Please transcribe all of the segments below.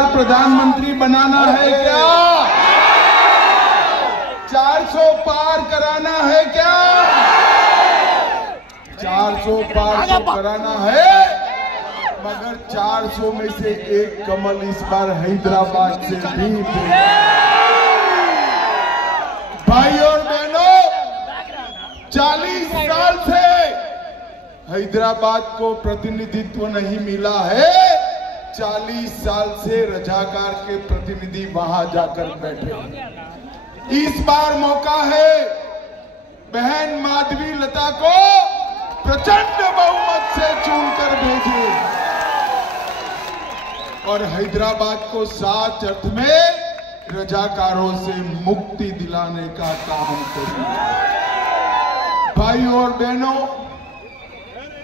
बार प्रधानमंत्री बनाना है क्या? 400 पार कराना है क्या? 400 पार तो कराना है, मगर 400 में से एक कमल इस बार हैदराबाद से भी। भाई और बहनों, 40 साल से हैदराबाद को प्रतिनिधित्व नहीं मिला है। 40 साल से रजाकार के प्रतिनिधि वहां जाकर बैठे। इस बार मौका है बहन माधवी लता को प्रचंड बहुमत से चुनकर भेजे और हैदराबाद को सात अर्थ में रजाकारों से मुक्ति दिलाने का काम करें। भाई और बहनों,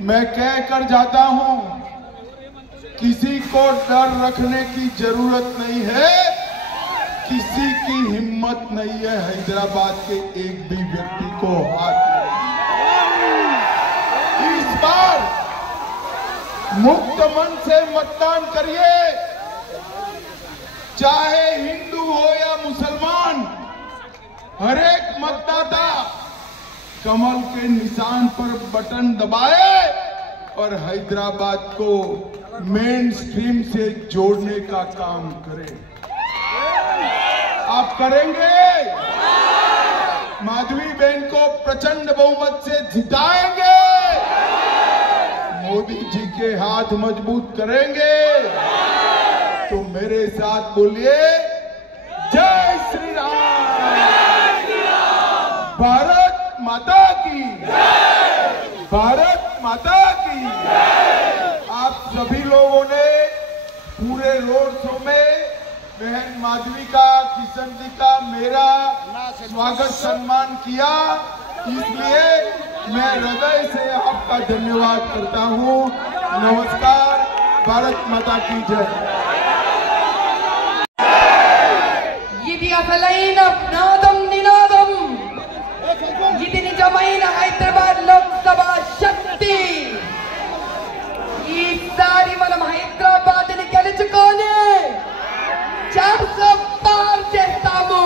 मैं कह कर जाता हूं, किसी को डर रखने की जरूरत नहीं है, किसी की हिम्मत नहीं है हैदराबाद के एक भी व्यक्ति को हाथ लगाने। इस बार मुक्त मन से मतदान करिए, चाहे हिंदू हो या मुसलमान, हर एक मतदाता कमल के निशान पर बटन दबाए और हैदराबाद को मेन स्ट्रीम से जोड़ने का काम करे। आप करेंगे? माधवी बहन को प्रचंड बहुमत से जिताएंगे, मोदी जी के हाथ मजबूत करेंगे। तो मेरे साथ बोलिए, जय श्री राम। भारत माता की, भारत माता की। आप सभी लोगों ने पूरे रोड शो में बहन माधवी का, किशन जी का, मेरा स्वागत सम्मान किया, इसलिए मैं हृदय से आपका धन्यवाद करता हूं। नमस्कार, भारत माता की जय। ఇది అసలైన నాదం నినాదం, ఇది నిజమైన హైదరాబాద్ లోక్సభ శక్తి। ఈసారి మనం హైదరాబాద్ ని గెలుచుకొని 400 పార్ చేస్తాము।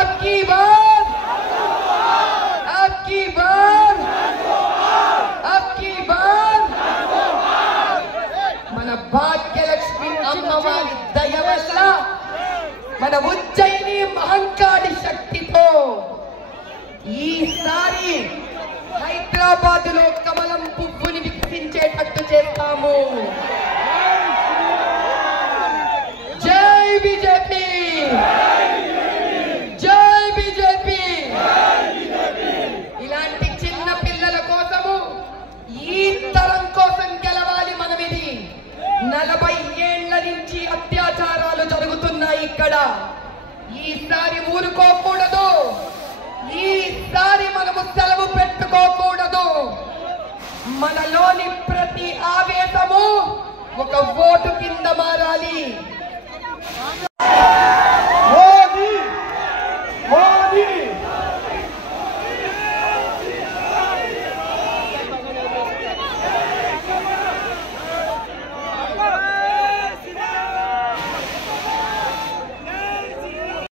అబ్కి బార్, అబ్కి బార్, అబ్కి బార్ మన భాగ్యలక్ష్మి అమ్మవారి దయ వల్ల, మన ఉజ్జయిని మహంకాళి శక్తితో ఈసారి హైదరాబాద్ లో కమలం పువ్వుని వికసించేటట్టు చేస్తాము। జై బీజేపీ, జై బీజేపీ। ఇలాంటి చిన్న పిల్లల కోసము, ఈ తరం కోసం గెలవాలి మనం। ఇది 40 ఏళ్ల నుంచి అత్యాచారాలు జరుగుతున్నాయి ఇక్కడ। ఈసారి ఊరుకోకూడదు, ఈసారి మనము సెలవు పెట్టుకోకూడదు। మనలోని ప్రతి ఆవేశము ఒక ఓటు కింద మారాలి।